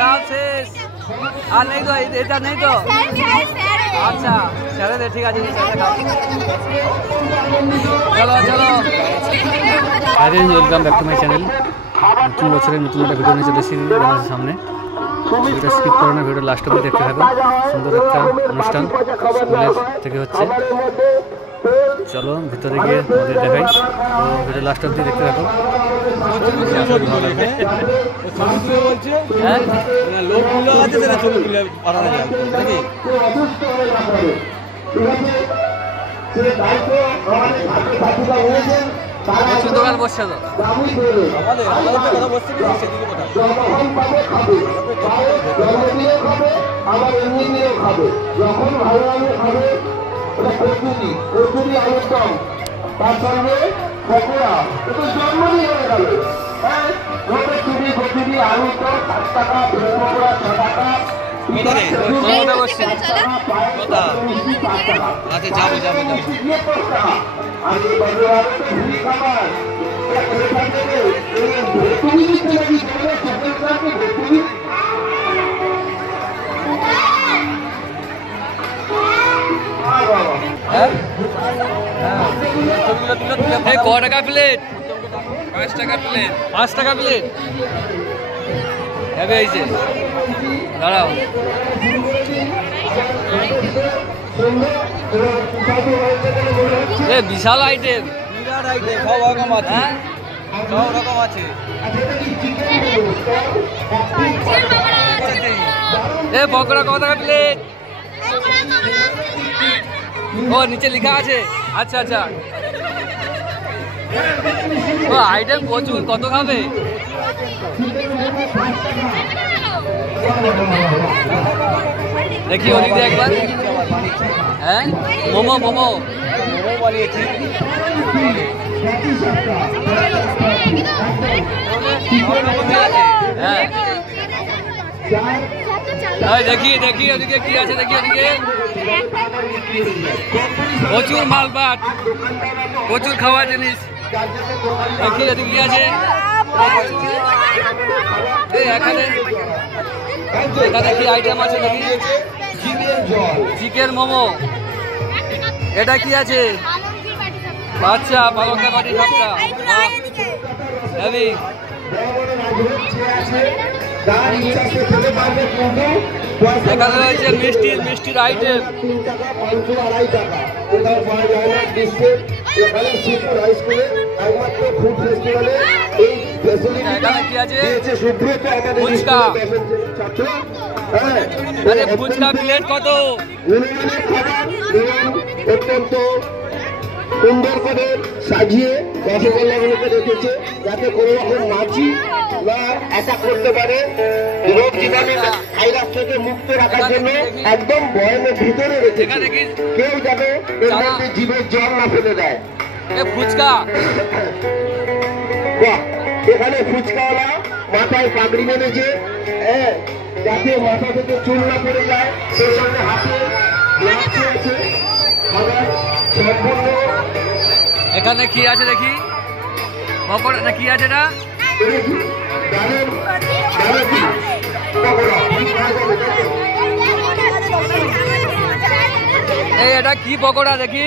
সাল শেষ আর নেই তো, এটা নেই তো। আচ্ছা ছেড়ে দে, ঠিক আছে। চলো চলো, welcome back to my channel. নতুন বছরের নতুন একটা ভিডিও নিয়ে চলে এসেছি আপনাদের সামনে। ভিডিওটা স্কিপ করো না, ভিডিও লাস্ট অবধি দেখতে থাকো। সুন্দর একটা অনুষ্ঠান স্কুলের থেকে হচ্ছে। চলো ভিতরে গিয়ে তোমাদের দেখাই, তো ভিডিও লাস্ট অবধি দেখতে থাকো। প্রচুর দোকান বসছে তো তার সঙ্গে পকোড়া, একটু জন্মদিন হয়ে গেল। কচুরি আলুর দম 7 টাকা, ভেজ পকোড়া 6 টাকা। ক টাকা প্লেট? 5 টাকা প্লেট। 5 টাকা প্লেট হবে এইছে। দাঁড়াও, বিশাল আইটেম, বিরাট আইটেম, সব রকম আছে, সব রকম আছে। পকোড়া কত টাকা প্লেট? ও নিচে লেখা আছে। আচ্ছা আচ্ছা, ও আইটেম প্রচুর। কত খাবে? দেখি ওদিক দিয়ে একবার। হ্যাঁ, মোমো মোমো বানিয়েছি। হ্যাঁ দেখি দেখি ওদিকে কি আছে, দেখি ওদিকে প্রচুর মালবাট, প্রচুর খাওয়ার জিনিস। দেখি ওদিকে কি আছে। এখানে এখানে কি আইটেম আছে দেখি। চিকেন মোমো, এটা কি আছে? আচ্ছা, পালকের বাটি সবটা হেভি। এখানে রয়েছে মিষ্টির আইটেম। এখানে কি আছে? ফুচকা। আরে ফুচকা প্লেট কত? অত্যন্ত সুন্দর করে সাজিয়ে রসগোল্লাগুলোকে রেখেছে, যাতে কোনো রকম মাছি বা অ্যাটাক করতে পারে। রোগ জীবাণু ভাইরাস থেকে মুক্ত রাখার জন্য একদম বয়ামের ভিতরে রেখেছে, কেউ যেন এর মধ্যে জীবের জল না ফেলে দেয়। ফুচকা, বাহ! এখানে ফুচকাওয়ালা মাথায় পাগড়ি বেঁধেছে, যাতে মাথা থেকে চুল না পড়ে যায়। সেই সঙ্গে হাতে আছে খাবার সম্পূর্ণ। এখানে কি আছে দেখি? পকোড়া কি আছে এটা? এই এটা কি পকোড়া দেখি?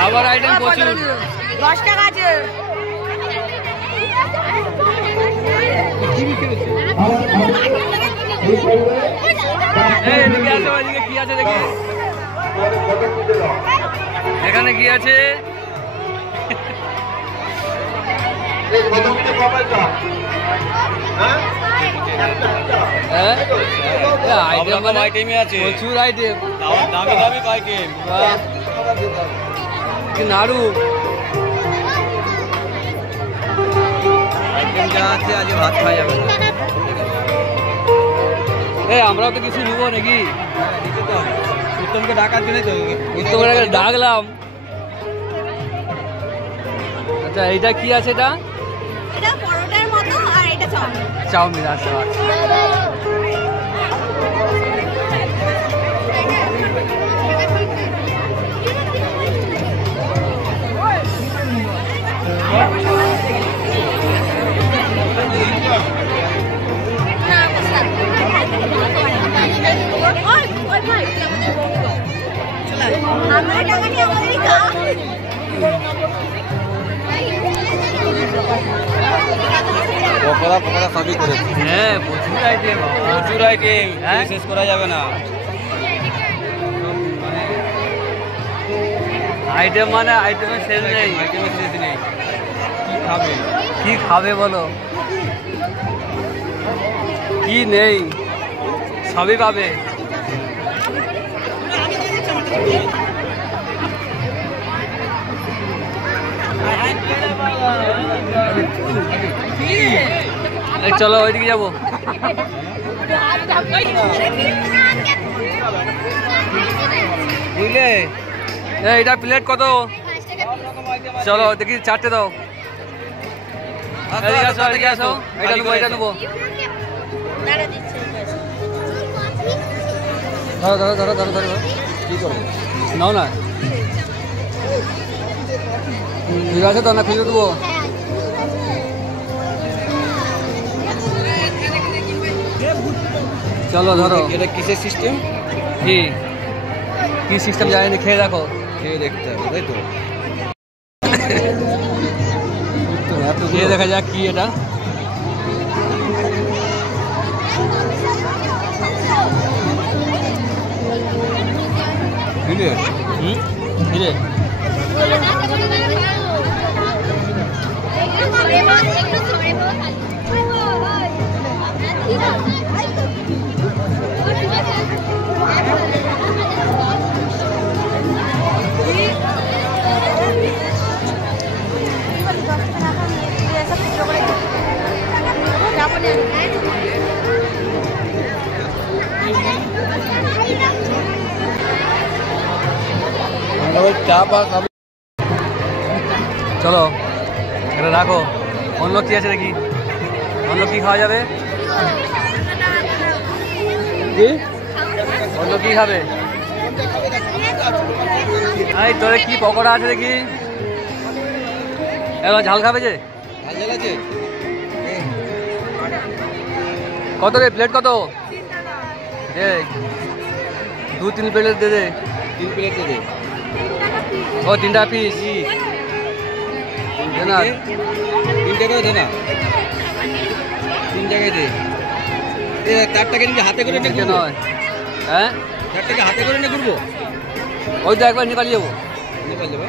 খাবার আইটেম প্রচুর। 10 টাকা আছে। কি আছে দেখি? এখানে কি আছে? প্রচুর আইটেম, দামি দামি আইটেম। নাড়ু আইটেম যা আছে, আজ ভাত খাওয়া যাবে। আমরাও তো কিছু নিবো নাকি? উত্তমকে ডাকার জন্য তো উত্তমকে ডাকলাম। আচ্ছা এইটা কি আছে? এটা পরোটার মতো, আর এটা চাউমিন। চাউমিন, আচ্ছা আচ্ছা। আপনার টাকা নিয়ে আমাদেরই খাওয়া। পকোড়া পকোড়া সবই করেছে। হ্যাঁ প্রচুর আইটেম, প্রচুর আইটেম, শেষ করা যাবে না। আইটেম মানে আইটেমের শেষ নেই, আইটেমের শেষ নেই। কি খাবে? কি খাবে বলো, কি নেই সবই পাবে। এই চলো ওইদিকে যাবো। বুঝলে এটা প্লেট কত? চলো দেখি চারটে দাও। এদিকে আসো, এদিকে আসো। এটা নেবো, এটা নেবো। ধরো ধরো ধরো ধরো ধরো। কি করবো? নাও না, ঠিক আছে তো, না খুলে দেবো? চলো ধরো। এটা কিসের সিস্টেম? কি কি সিস্টেম জানি, খেয়ে দেখো। খেয়ে দেখতে হবে, তাই তো? খেয়ে দেখা যাক কি এটা। বুঝলে? কিরে চা পা খাবে। চলো এটা রাখো। অন্য কি আছে দেখি, অন্য কি খাওয়া যাবে? কি অন্য কি খাবে? এই তোরে কি পকোড়া আছে দেখি? এবার ঝাল খাবে যে? ভালো আছে? কত রে প্লেট কত? এই 2-3 প্লেট দে দে। 3 প্লেট দে। ও 3টা পিস দে না। 3 টাকাও দে না। 3 টাকায় দে। 4 টাকা নিয়ে হাতে করে নিয়ে ঘুরবো। নয় হ্যাঁ 4 টাকা হাতে করে নিয়ে ঘুরবো। ওই তো একবার নিকালি যাবো। নিকাল যাবে।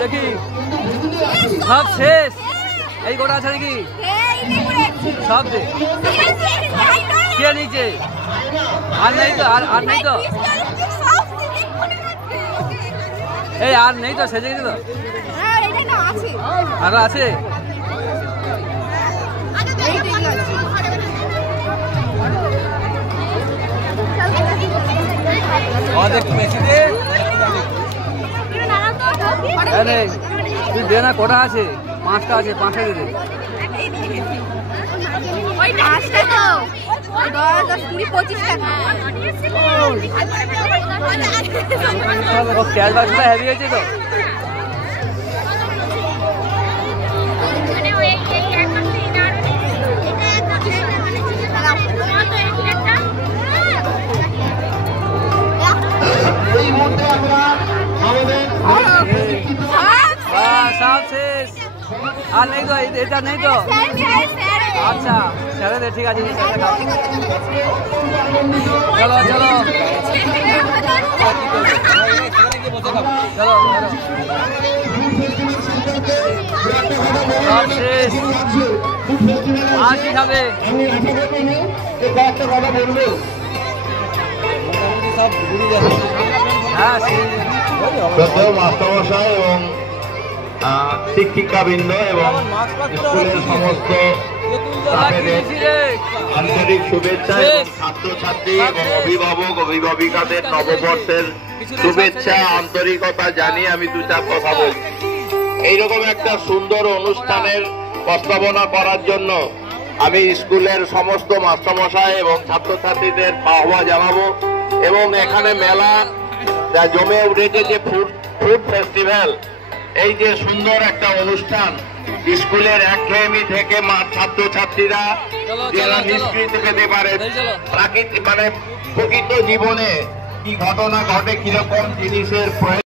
দেখি সব শেষ। এই গোটা আছে নাকি? সব দে। কে নিচে? আর নেই তো, আর নেই তো। এই আর নেই তো, সেজে গেছে তো। আরো আছে। বেশি দে। তুই দে না, কটা আছে? 5টা আছে, 5টা দে দে। ওই 5টা তো 10, 20, 25 টাকা। ক্যাশ বাক্সটা হেভি হয়েছে তো। এই মুহূর্তে আমরা আমাদের সব শেষ। আর নেই তো, এটা নেই তো। আচ্ছা ছেড়ে দে, ঠিক আছে। চলো চলো চলো সব শেষ। আর কি খাবে? কয়েকটা কথা বলবো। সব ঘুরে যাবে। হ্যাঁ শ্রদ্ধেয় মাস্টারমশাই এবং শিক্ষিকাবৃন্দ এবং স্কুলের সমস্ত আন্তরিক শুভেচ্ছা এবং ছাত্রছাত্রী এবং অভিভাবক অভিভাবিকাদের নববর্ষের শুভেচ্ছা আন্তরিকতা জানিয়ে আমি 2-4 কথা বলছি। এইরকম একটা সুন্দর অনুষ্ঠানের প্রস্তাবনা করার জন্য আমি স্কুলের সমস্ত মাস্টারমশাই এবং ছাত্রছাত্রীদের আহ্বান জানাবো। এবং এখানে মেলা যা জমে উঠেছে, যে ফুড ফেস্টিভ্যাল, এই যে সুন্দর একটা অনুষ্ঠান, স্কুলের একঘেয়েমি থেকে ছাত্রছাত্রীরা জেলা নিষ্কৃতি পেতে পারে, প্রাকৃতিক মানে প্রকৃত জীবনে কি ঘটনা ঘটে, কিরকম জিনিসের